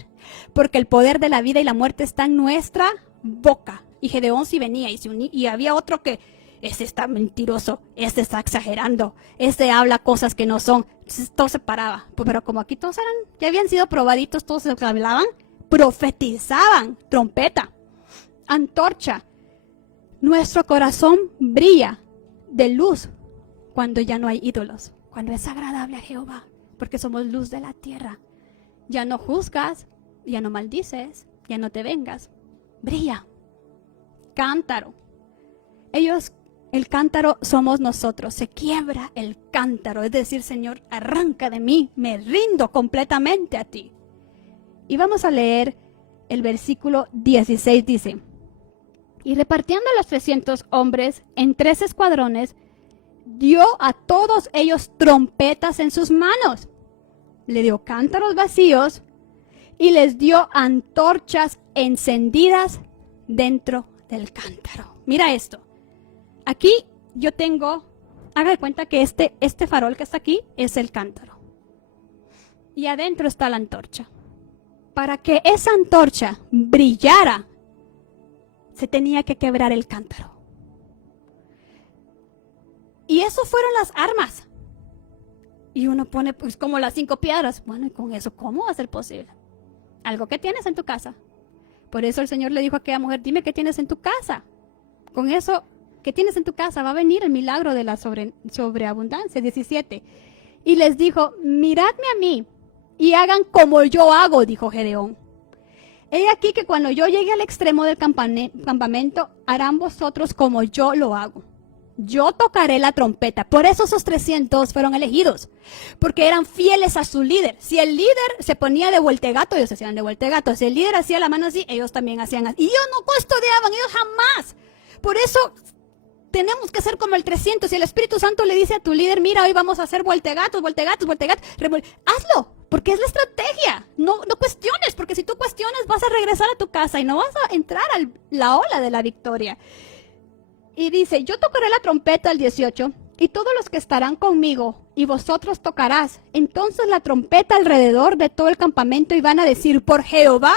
Porque el poder de la vida y la muerte está en nuestra boca. Y Gedeón sí venía y había otro que, ese está mentiroso, ese está exagerando, ese habla cosas que no son. Entonces todo se paraba. Pero como aquí todos ya habían sido probaditos, todos se hablaban, profetizaban, trompeta, antorcha. Nuestro corazón brilla de luz cuando ya no hay ídolos, cuando es agradable a Jehová, porque somos luz de la tierra. Ya no juzgas, ya no maldices, ya no te vengas. Brilla. Cántaro. El cántaro somos nosotros. Se quiebra el cántaro. Es decir, Señor, arranca de mí. Me rindo completamente a ti. Y vamos a leer el versículo 16. Dice, y repartiendo a los 300 hombres en 3 escuadrones, dio a todos ellos trompetas en sus manos. Le dio cántaros vacíos y les dio antorchas encendidas dentro del cántaro. Mira esto. Aquí yo tengo, haga de cuenta que este farol que está aquí es el cántaro. Y adentro está la antorcha. Para que esa antorcha brillara, se tenía que quebrar el cántaro. Y eso fueron las armas. Y uno pone pues como las 5 piedras. Bueno, y con eso, ¿cómo va a ser posible? Algo que tienes en tu casa. Por eso el Señor le dijo a aquella mujer, dime qué tienes en tu casa. Con eso que tienes en tu casa va a venir el milagro de la sobreabundancia. 17. Y les dijo, miradme a mí y hagan como yo hago, dijo Gedeón. He aquí que cuando yo llegue al extremo del campamento, harán vosotros como yo lo hago. Yo tocaré la trompeta. Por eso esos 300 fueron elegidos. Porque eran fieles a su líder. Si el líder se ponía de vueltegato, ellos hacían de vueltegato. Si el líder hacía la mano así, ellos también hacían así. Y ellos no custodiaban, ellos jamás. Por eso tenemos que ser como el 300. Si el Espíritu Santo le dice a tu líder, mira, hoy vamos a hacer vueltegatos, hazlo. Porque es la estrategia. No cuestiones. Porque si tú cuestionas, vas a regresar a tu casa y no vas a entrar a la ola de la victoria. Y dice, yo tocaré la trompeta al 18, y todos los que estarán conmigo, y vosotros tocarás. Entonces la trompeta alrededor de todo el campamento, y van a decir, por Jehová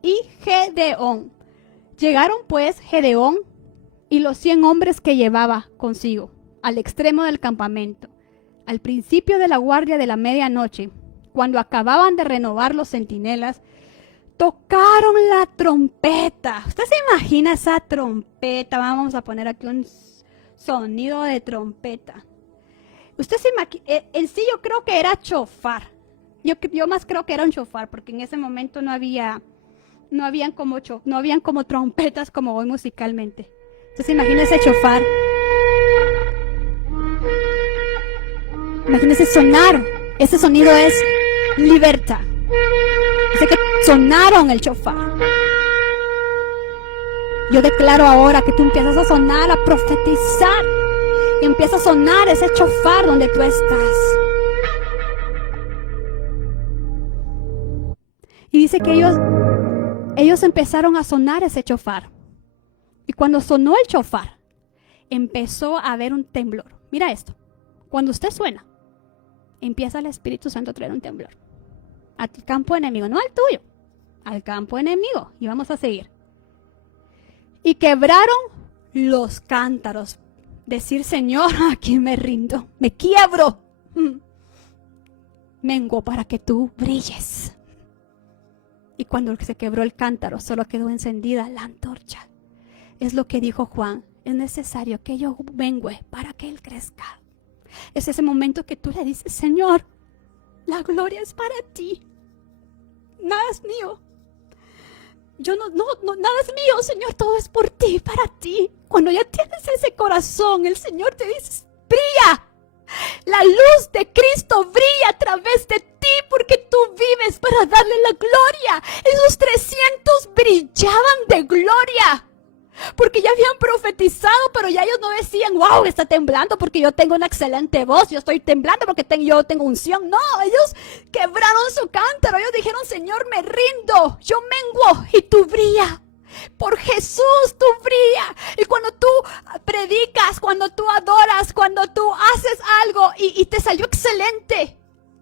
y Gedeón. Llegaron pues Gedeón y los 100 hombres que llevaba consigo al extremo del campamento, al principio de la guardia de la medianoche, cuando acababan de renovar los centinelas, tocaron la trompeta. ¿Usted se imagina esa trompeta? Vamos a poner aquí un sonido de trompeta. Usted se imagina, en sí yo creo que era chofar. Yo más creo que era un chofar, porque en ese momento no habían como trompetas como hoy musicalmente. Usted se imagina ese chofar. Imagínese sonar. Ese sonido es libertad. Dice que sonaron el chofar. Yo declaro ahora que tú empiezas a sonar, a profetizar. Y empieza a sonar ese chofar donde tú estás. Y dice que ellos empezaron a sonar ese chofar. Y cuando sonó el chofar, empezó a haber un temblor. Mira esto. Cuando usted suena, empieza el Espíritu Santo a traer un temblor. Al campo enemigo, no al tuyo, al campo enemigo. Y vamos a seguir. Y quebraron los cántaros. Decir, Señor, aquí me rindo, me quiebro. Menguo para que tú brilles. Y cuando se quebró el cántaro, solo quedó encendida la antorcha. Es lo que dijo Juan. Es necesario que yo mengue para que Él crezca. Es ese momento que tú le dices, Señor, la gloria es para ti. Nada es mío. Nada es mío, Señor, todo es por ti, para ti. Cuando ya tienes ese corazón, el Señor te dice, brilla. La luz de Cristo brilla a través de ti porque tú vives para darle la gloria. Esos 300 brillaban de gloria. Porque ya habían profetizado, pero ya ellos no decían, wow, está temblando porque yo tengo una excelente voz, yo estoy temblando porque yo tengo unción. No, ellos quebraron su cántaro, ellos dijeron, Señor, me rindo, yo menguo y tú brilla. Por Jesús tú brilla. Y cuando tú predicas, cuando tú adoras, cuando tú haces algo y te salió excelente,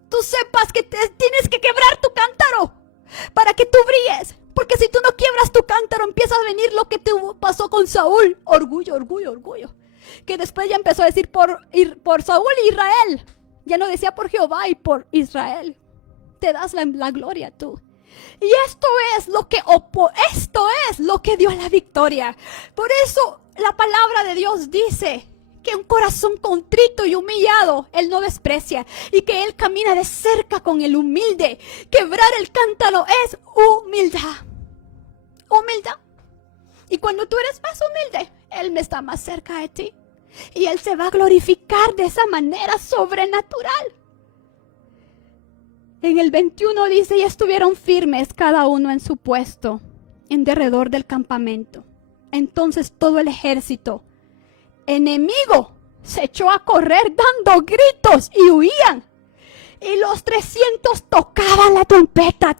tú sepas que tienes que quebrar tu cántaro para que tú brilles. Porque si tú no quiebras tu cántaro, empieza a venir lo que te pasó con Saúl. Orgullo, orgullo, orgullo. Que después ya empezó a decir por Saúl e Israel. Ya no decía por Jehová y por Israel. Te das la gloria tú. Y esto es lo que dio la victoria. Por eso la palabra de Dios dice que un corazón contrito y humillado Él no desprecia, y que Él camina de cerca con el humilde. Quebrar el cántaro es humildad. Humildad. Y cuando tú eres más humilde, Él me está más cerca de ti. Y Él se va a glorificar de esa manera sobrenatural. En el 21 dice, y estuvieron firmes cada uno en su puesto, en derredor del campamento. Entonces todo el ejército enemigo se echó a correr dando gritos y huían. Y los 300 tocaban la trompeta,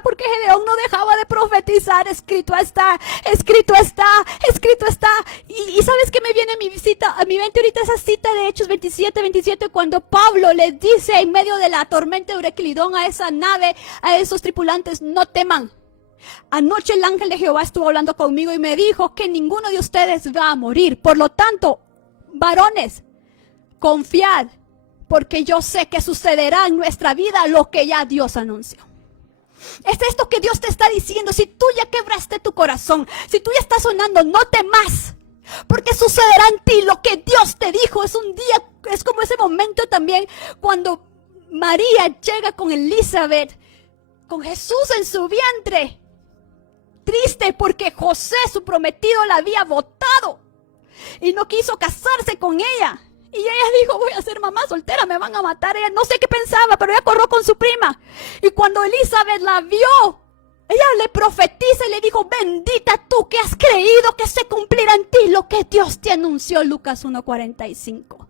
porque Gedeón no dejaba de profetizar. Escrito está, escrito está, escrito está. Y ¿sabes qué me viene a mi mente ahorita? Esa cita de Hechos 27, cuando Pablo les dice en medio de la tormenta de Euroclidón a esa nave, a esos tripulantes, no teman. Anoche el ángel de Jehová estuvo hablando conmigo y me dijo que ninguno de ustedes va a morir. Por lo tanto, varones, confiad, porque yo sé que sucederá en nuestra vida lo que ya Dios anunció. Es esto que Dios te está diciendo. Si tú ya quebraste tu corazón, si tú ya estás sonando, no temas, porque sucederá en ti lo que Dios te dijo. Es un día, es como ese momento también cuando María llega con Elizabeth, con Jesús en su vientre. Triste porque José, su prometido, la había botado y no quiso casarse con ella. Y ella dijo, voy a ser mamá soltera, me van a matar. Ella no sé qué pensaba, pero ella corrió con su prima. Y cuando Elizabeth la vio, ella le profetiza y le dijo, bendita tú que has creído que se cumplirá en ti lo que Dios te anunció. Lucas 1:45.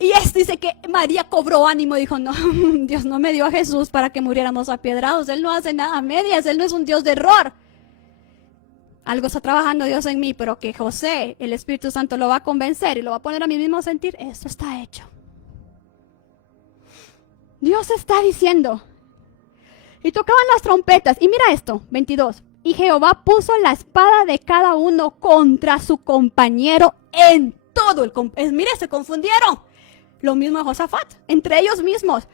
Y dice que María cobró ánimo y dijo, no, Dios no me dio a Jesús para que muriéramos apiedrados. Él no hace nada a medias, Él no es un Dios de error. Algo está trabajando Dios en mí, pero que José, el Espíritu Santo, lo va a convencer y lo va a poner a mi mismo sentir, eso está hecho. Dios está diciendo. Y tocaban las trompetas. Y mira esto, 22. Y Jehová puso la espada de cada uno contra su compañero en todo el... Mire, se confundieron. Lo mismo Josafat, entre ellos mismos.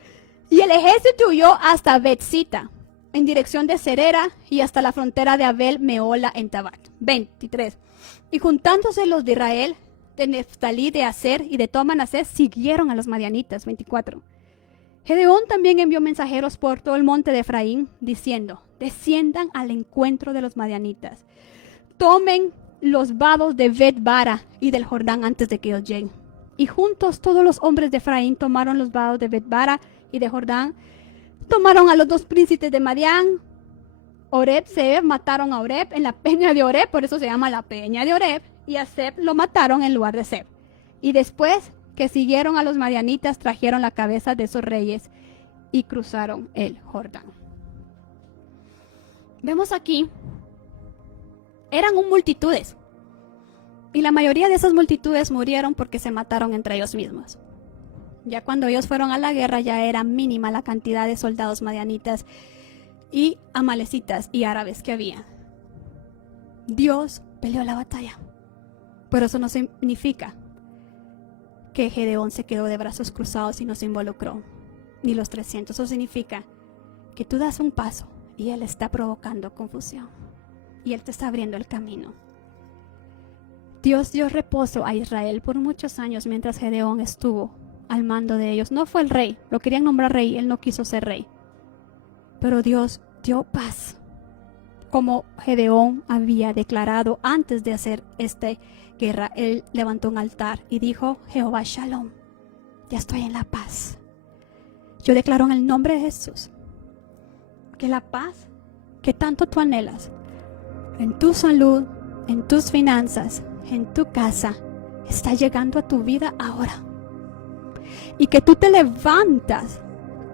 Y el ejército huyó hasta Betzita, en dirección de Serera, y hasta la frontera de Abel Meola en Tabat. 23. Y juntándose los de Israel, de Neftalí, de Aser y de todo Manasés, siguieron a los madianitas. 24. Gedeón también envió mensajeros por todo el monte de Efraín, diciendo: desciendan al encuentro de los madianitas. Tomen los vados de Bet-bara y del Jordán antes de que ellos lleguen. Y juntos todos los hombres de Efraín tomaron los vados de Bet-bara y de Jordán. Tomaron a los dos príncipes de Madián, Oreb, Seb, mataron a Oreb en la peña de Oreb, por eso se llama la peña de Oreb, y a Seb lo mataron en lugar de Seb. Y después que siguieron a los madianitas, trajeron la cabeza de esos reyes y cruzaron el Jordán. Vemos aquí, eran multitudes, y la mayoría de esas multitudes murieron porque se mataron entre ellos mismos. Ya cuando ellos fueron a la guerra ya era mínima la cantidad de soldados madianitas y amalecitas y árabes que había. Dios peleó la batalla, pero eso no significa que Gedeón se quedó de brazos cruzados y no se involucró, ni los 300. Eso significa que tú das un paso y Él está provocando confusión y Él te está abriendo el camino. Dios dio reposo a Israel por muchos años mientras Gedeón estuvo al mando de ellos. No fue el rey, lo querían nombrar rey, él no quiso ser rey. Pero Dios dio paz, como Gedeón había declarado antes de hacer esta guerra. Él levantó un altar y dijo: Jehová Shalom, ya estoy en la paz. Yo declaro en el nombre de Jesús que la paz que tanto tú anhelas en tu salud, en tus finanzas, en tu casa, está llegando a tu vida ahora. Y que tú te levantas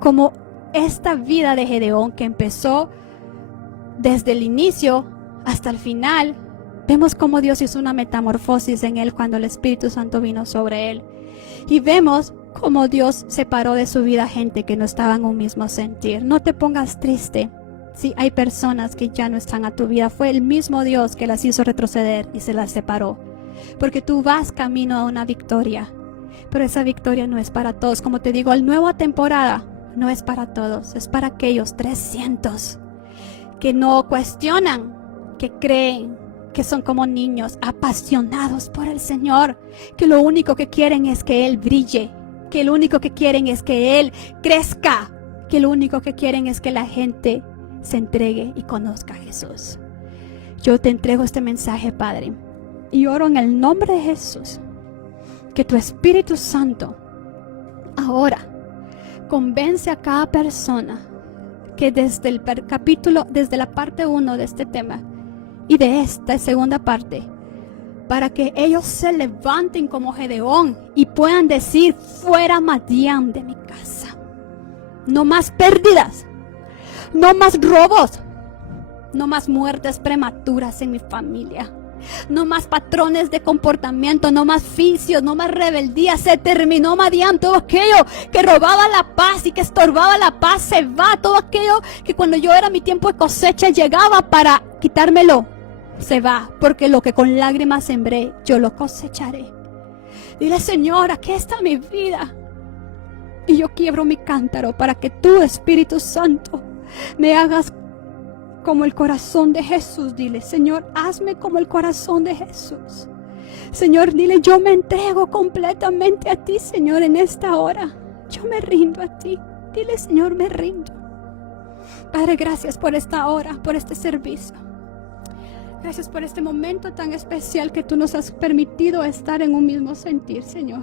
como esta vida de Gedeón que empezó desde el inicio hasta el final. Vemos cómo Dios hizo una metamorfosis en él cuando el Espíritu Santo vino sobre él. Y vemos cómo Dios separó de su vida gente que no estaba en un mismo sentir. No te pongas triste si hay personas que ya no están a tu vida. Fue el mismo Dios que las hizo retroceder y se las separó. Porque tú vas camino a una victoria. Pero esa victoria no es para todos. Como te digo, la nueva temporada no es para todos. Es para aquellos 300 que no cuestionan, que creen, que son como niños apasionados por el Señor, que lo único que quieren es que Él brille, que lo único que quieren es que Él crezca, que lo único que quieren es que la gente se entregue y conozca a Jesús. Yo te entrego este mensaje, Padre, y oro en el nombre de Jesús, que tu Espíritu Santo ahora convence a cada persona que desde el capítulo, desde la parte 1 de este tema y de esta segunda parte, para que ellos se levanten como Gedeón y puedan decir: fuera Madián de mi casa. No más pérdidas, no más robos, no más muertes prematuras en mi familia. No más patrones de comportamiento, no más vicios, no más rebeldía. Se terminó Madián. Todo aquello que robaba la paz y que estorbaba la paz se va. Todo aquello que cuando yo era mi tiempo de cosecha llegaba para quitármelo, se va. Porque lo que con lágrimas sembré, yo lo cosecharé. Dile: Señor, aquí está mi vida. Y yo quiebro mi cántaro para que tú, Espíritu Santo, me hagas como el corazón de Jesús. Dile: Señor, hazme como el corazón de Jesús. Señor, dile: yo me entrego completamente a ti, Señor, en esta hora. Yo me rindo a ti. Dile: Señor, me rindo. Padre, gracias por esta hora, por este servicio. Gracias por este momento tan especial que tú nos has permitido estar en un mismo sentir, Señor.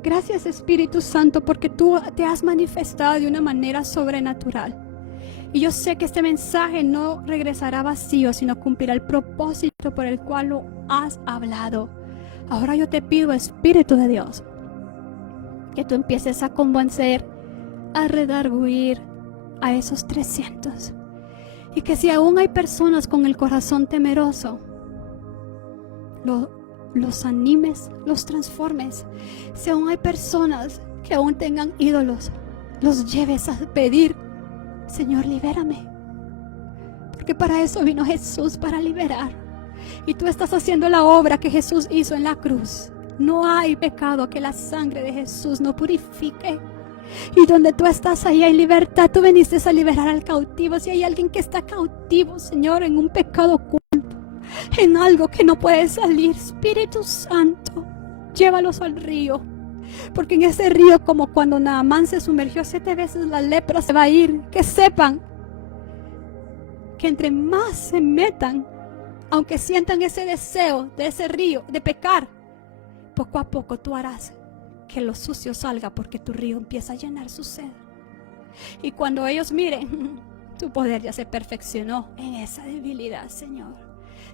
Gracias, Espíritu Santo, porque tú te has manifestado de una manera sobrenatural. Y yo sé que este mensaje no regresará vacío, sino cumplirá el propósito por el cual lo has hablado. Ahora yo te pido, Espíritu de Dios, que tú empieces a convencer, a redarguir a esos 300. Y que si aún hay personas con el corazón temeroso, los animes, los transformes. Si aún hay personas que aún tengan ídolos, los lleves a pedir: Señor, libérame. Porque para eso vino Jesús, para liberar. Y tú estás haciendo la obra que Jesús hizo en la cruz. No hay pecado que la sangre de Jesús no purifique. Y donde tú estás, ahí hay libertad. Tú viniste a liberar al cautivo. Si hay alguien que está cautivo, Señor, en un pecado oculto, en algo que no puede salir, Espíritu Santo, llévalos al río. Porque en ese río, como cuando Naamán se sumergió 7 veces, la lepra se va a ir. Que sepan que entre más se metan, aunque sientan ese deseo de ese río, de pecar, poco a poco tú harás que lo sucio salga, porque tu río empieza a llenar su sed. Y cuando ellos miren, tu poder ya se perfeccionó en esa debilidad, Señor.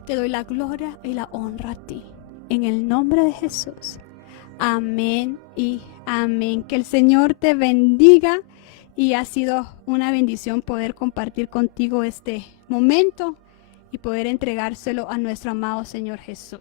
Te doy la gloria y la honra a ti. En el nombre de Jesús. Amén y amén. Que el Señor te bendiga. Y ha sido una bendición poder compartir contigo este momento y poder entregárselo a nuestro amado Señor Jesús.